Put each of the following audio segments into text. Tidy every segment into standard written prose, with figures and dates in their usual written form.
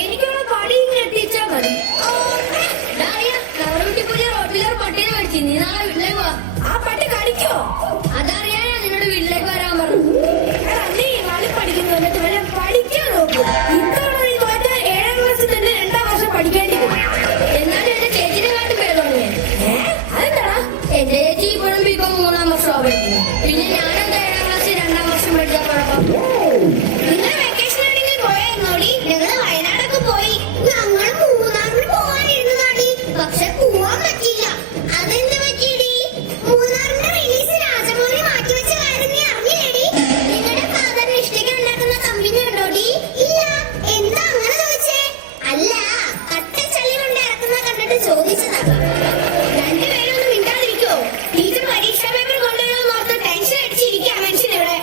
എനിക്കുള്ള പടി ഇങ്ങനെ എത്തിച്ചാ മതി. പുതിയ റോട്ടിലൊരു പട്ടീനെ മേടിച്ചു. നീ നാളെ വീട്ടിലേക്ക് പോവാ. ആ പട്ടി കടിക്കോ? അതറിയാനാ നിന്നോട് വീട്ടിലേക്ക് വരാൻ പറഞ്ഞു. നീ വളി പഠിക്കുന്നു എന്നിട്ട് വല്ല പഠിക്കാൻ നോക്കൂ. ഇത്തവണ നീ തോറ്റാൽ 7ാം ക്ലാസ്സിൽ തന്നെ 2ാം വർഷം പഠിക്കേണ്ടി വരും. എന്നാലും എന്റെ ചേച്ചിനെ കാട്ടി പേരുള്ളൂ. അതെന്താ? എന്റെ ചേച്ചി ഇപ്പോഴും ബികോം 3ാം വർഷമാണ് പഠിക്കുന്നത്. പിന്നെ ഞാനെന്താ 7ാം ക്ലാസ്സിൽ 2ാം വർഷം പഠിച്ചാൽ കുഴപ്പം? നിങ്ങൾ വെക്കേഷൻ ആണെങ്കിൽ പോയായിരുന്നോടി? ഞങ്ങള് വയനാടൊക്കെ പോയി. ഞങ്ങൾ മൂന്നാറിന് പോവാനിരുന്നതാടി. പക്ഷെ പോവാൻ പറ്റില്ല. അതെന്ത് പറ്റിയടി? മൂന്നാറിന്റെ റിലീസ് രാജമൗലി മാറ്റിവെച്ച കാര്യം നീ അറിഞ്ഞില്ലേടി? നിങ്ങളുടെ ഫാദറിന് ഇഷ്ടിക ഉണ്ടാക്കുന്ന കമ്പനി ഉണ്ടോടി? ഇല്ല. എന്താ അങ്ങനെ ചോദിച്ചേ? അല്ല, കട്ടച്ചള്ളി കൊണ്ട് ഇറക്കുന്ന കണ്ടിട്ട് ചോദിച്ചതാ. രണ്ടുപേരും ഒന്ന് മിണ്ടാതിരിക്കോ? ടീച്ചർ പരീക്ഷാ പേപ്പർ കൊണ്ടുവരുമെന്ന് ഓർത്ത് ടെൻഷൻ അടിച്ചിരിക്കുക മനുഷ്യൻ ഇവിടെ.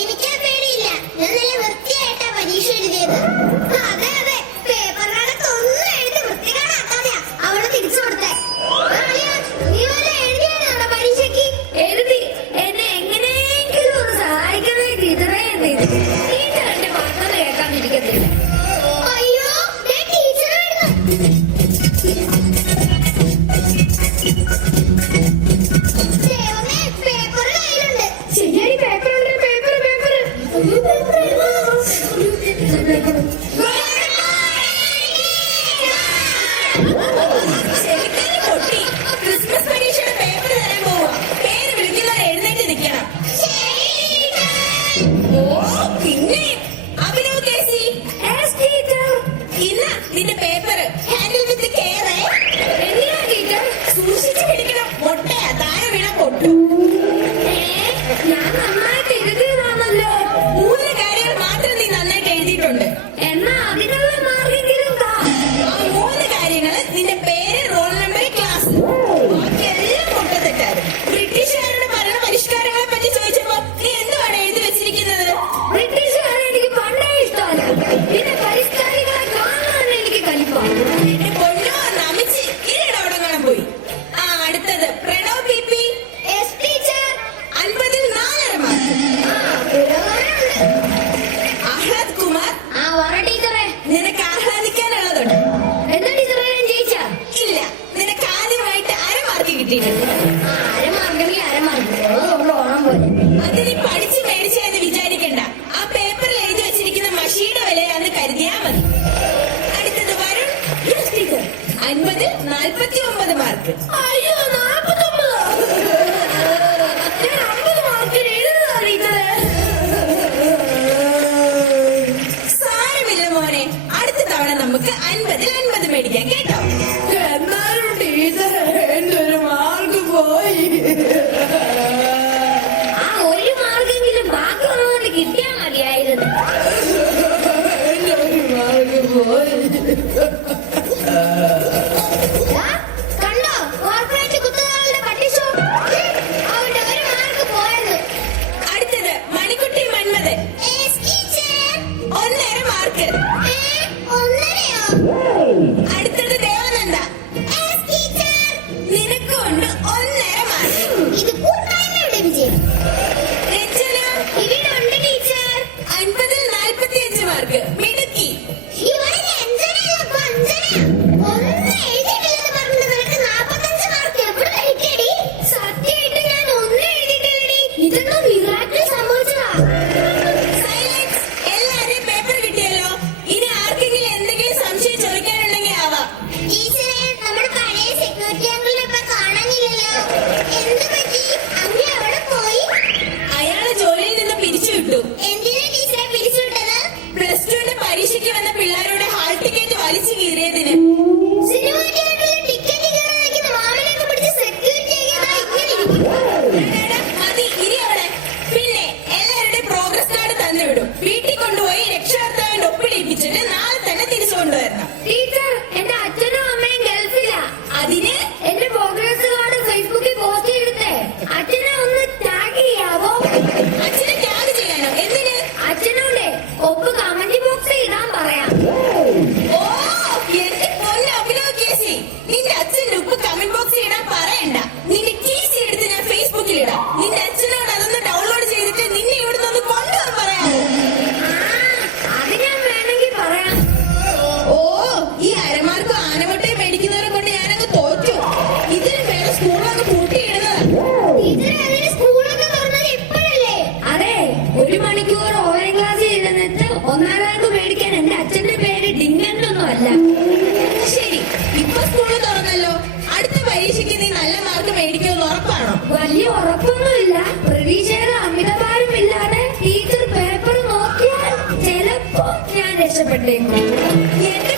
എനിക്കാ പേടിയില്ല. ഞാൻ നല്ല വൃത്തിയായിട്ടാ പരീക്ഷ എഴുതിയത്. അതെ അതെ, പേപ്പറിനകത്ത് ഒന്നും എഴുതി വൃത്തികേടാക്കാതെയാ അവള് തിരിച്ചു കൊടുത്തേ. നീ വല്ല എഴുതിയാണോ പരീക്ഷയ്ക്ക്? എഴുതി. എന്നെ എങ്ങനെയെങ്കിലും ഒന്ന് സഹായിക്കണേ ടീച്ചറേ. ടീച്ചർ എന്റെ വാർത്ത കേൾക്കാതിരിക്കത്തില്ല. അയ്യോ, ടീച്ചർ വരുന്നു. പേപ്പർ കയ്യിലുണ്ട്. ശരിയായി, പേപ്പറുണ്ട്. പേപ്പർ പേപ്പർ ക്രിസ്മസ് പരീക്ഷയുടെ പേപ്പർ തരാൻ പോവാ. പേര് വിളിക്കുന്നവരെ എഴുന്നേറ്റ് നിൽക്കണം. ഓ, പിന്നെ അഭിനവ് കേസി ഇല്ല, നിന്റെ പേപ്പർ ഹാൻഡിൽ വിത്ത് കെയർ. എന്തിനാ ടീച്ചർ? സൂക്ഷിച്ചു പിടിക്കണം. പൊട്ടയാ, താഴെ വീണ പൊട്ടും. ഞാൻ നന്നായിട്ട് എഴുതിയതാണല്ലോ. 3 കാര്യങ്ങൾ മാത്രം നീ നന്നായിട്ട് എഴുതിയിട്ടുണ്ട്. എന്നാ അതിനുള്ള മാർക്കെങ്കിലും താ. ആ 3 കാര്യങ്ങൾ നിന്റെ പേര്, റോൾ നമ്പർ, ക്ലാസ്. ബാക്കിയെല്ലാം പൊട്ടത്തെറ്റായിരുന്നു. ബ്രിട്ടീഷുകാരുടെ ഭരണ പരിഷ്കാരങ്ങളെ പറ്റി ചോദിച്ചപ്പോ നീ എന്തുവാണ് എഴുതി വെച്ചിരിക്കുന്നത്? ബ്രിട്ടീഷുകാരെ എനിക്ക് പണ്ടേ ഇഷ്ടമല്ല. പിന്നെ പരിഷ്കാരികളെ കാണാൻ എനിക്ക് കലിപ്പാണ്. എന്റെ പൊന്നോ, നമിച്ച് ഇരയുടെ അവിടെ കാണാൻ പോയി. ആ, അടുത്തത് പ്രണവ് പി പി. 50-ൽ 4.5 മാർക്ക്. ആഹ്ലാദ് കുമാർ. നിനക്ക് ആഹ്ലാദിക്കാനുള്ളതുണ്ട്. എന്താ ടീച്ചറെ, ഞാൻ ജയിച്ച? ഇല്ല, നിനക്ക് ആദ്യമായിട്ട് 1/2 മാർക്ക് കിട്ടിയിട്ടുണ്ട്. 1/2 മാർക്കെങ്കിൽ 1/2 മാർക്ക് ഓണം പോലെ. അത് നീ പഠിച്ച് മേടിച്ചെന്ന് വിചാരിക്കണ്ട. ആ പേപ്പറിൽ എഴുതി വെച്ചിരിക്കുന്ന മഷിയുടെ വിലയാന്ന് കരുതിയാ മതി. അടുത്തത് വരുൺ. 50-ൽ 49 മാർക്ക്. അയ്യോ, 49. ഞാൻ 50 മാർക്കിന് എഴുതുന്നതാ ടീച്ചറെ. സാരമില്ല മോനെ, അടുത്ത തവണ നമുക്ക് 50-ൽ 50 മേടിക്കാം കേട്ടോ. എന്നാലും ടീച്ചറെ, എന്റെ ഒരു മാർക്ക് പോയി. ആ 1 മാർക്കെങ്കിലും ബാക്കിയുള്ളതുകൊണ്ട് കിട്ടിയാ മതിയായിരുന്നു. എന്റെ ഒരു മാർക്ക് പോയി. കണ്ടോ, കോർപ്പറേറ്റ് കുത്തുകാരുടെ പട്ടിഷോ? അവരുടെ 1 മാർക്ക് പോയത്. അടുത്തത് മണിക്കുട്ടി മന്മഥൻ. 1.5 മാർക്ക്. അടുത്തത് ദേവാനന്ദ. നിനക്കുണ്ട് 1.5 മാർക്ക്. ഇത് കൂട്ടായ്മയുടെ വിജയം. രചന. ഇവിടെ ഉണ്ട് ടീച്ചർ. 50-ൽ 45 മാർക്ക്. മിടുക്കി. എല്ലാരെയും പേപ്പർ കിട്ടിയല്ലോ. ഇനി ആർക്കെങ്കിലും എന്തെങ്കിലും സംശയം ചോദിക്കാനുണ്ടെങ്കിൽ ആവാം. നമ്മുടെ പഴയ സെക്യൂരിറ്റി അങ്കിളിനെ ഇപ്പൊ കാണാനില്ലല്ലോ. എന്ത് പറ്റി? അങ്കിൾ അവിടെ പോയി. അയാളെ ജോലിയിൽ നിന്ന് പിരിച്ചുവിട്ടു. എന്തിനാ ടീച്ചറെ പിരിച്ചുവിട്ടത്? +2ന്റെ പരീക്ഷയ്ക്ക് വന്ന പിള്ളേരുടെ ഹാൾ ടിക്കറ്റ് വലിച്ചു കീറിയതിന്. മതി, ഇനി അവിടെ. പിന്നെ എല്ലാവരുടെയും പ്രോഗ്രസ് കാർഡ് തന്നുവിടും. വീട്ടിൽ കൊണ്ടുപോയി രക്ഷകർത്താവിന്റെ ഒപ്പിടിപ്പിച്ചിട്ട് നാളെ തന്നെ തിരിച്ചു കൊണ്ടുവരണം. ടീച്ചർ, എന്റെ അച്ഛനും അമ്മയും ഗൾഫിലാ. അതിന് എന്റെ പ്രോഗ്രസ് കാർഡ് ഫേസ്ബുക്കിൽ പോസ്റ്റ് ചെയ്തിട്ടേ അച്ഛനെ ഒന്ന് ടാഗ് ചെയ്യാവോ? അച്ഛനെ ടാഗ് ചെയ്യാനോ? എന്തിന്? അച്ഛനോടെ ഒപ്പ് കമന്റ് ബോക്സിൽ ഇടാൻ പറയാം. ഓ, എന്റെ പൊന്ന അഭിനവ് കേസി, നിന്റെ അച്ഛന്റെ ഉപ്പ് കമന്റ് ബോക്സിൽ ഇടാൻ പറയണ്ട. നിന്റെ കേസി എടുത്ത് ഞാൻ ഫേസ്ബുക്കിൽ ഇടാം. നിന്റെ അച്ഛനോട് അതൊന്ന് ഡൗൺലോഡ് ചെയ്തിട്ട് നിന്നെ ഇവിടുന്ന് ഒന്ന് കൊണ്ടുവരാൻ പറയാം. അത് ഞാൻ വേണമെങ്കിൽ പറയാം. വിട്ടേക്കും. എന്റെ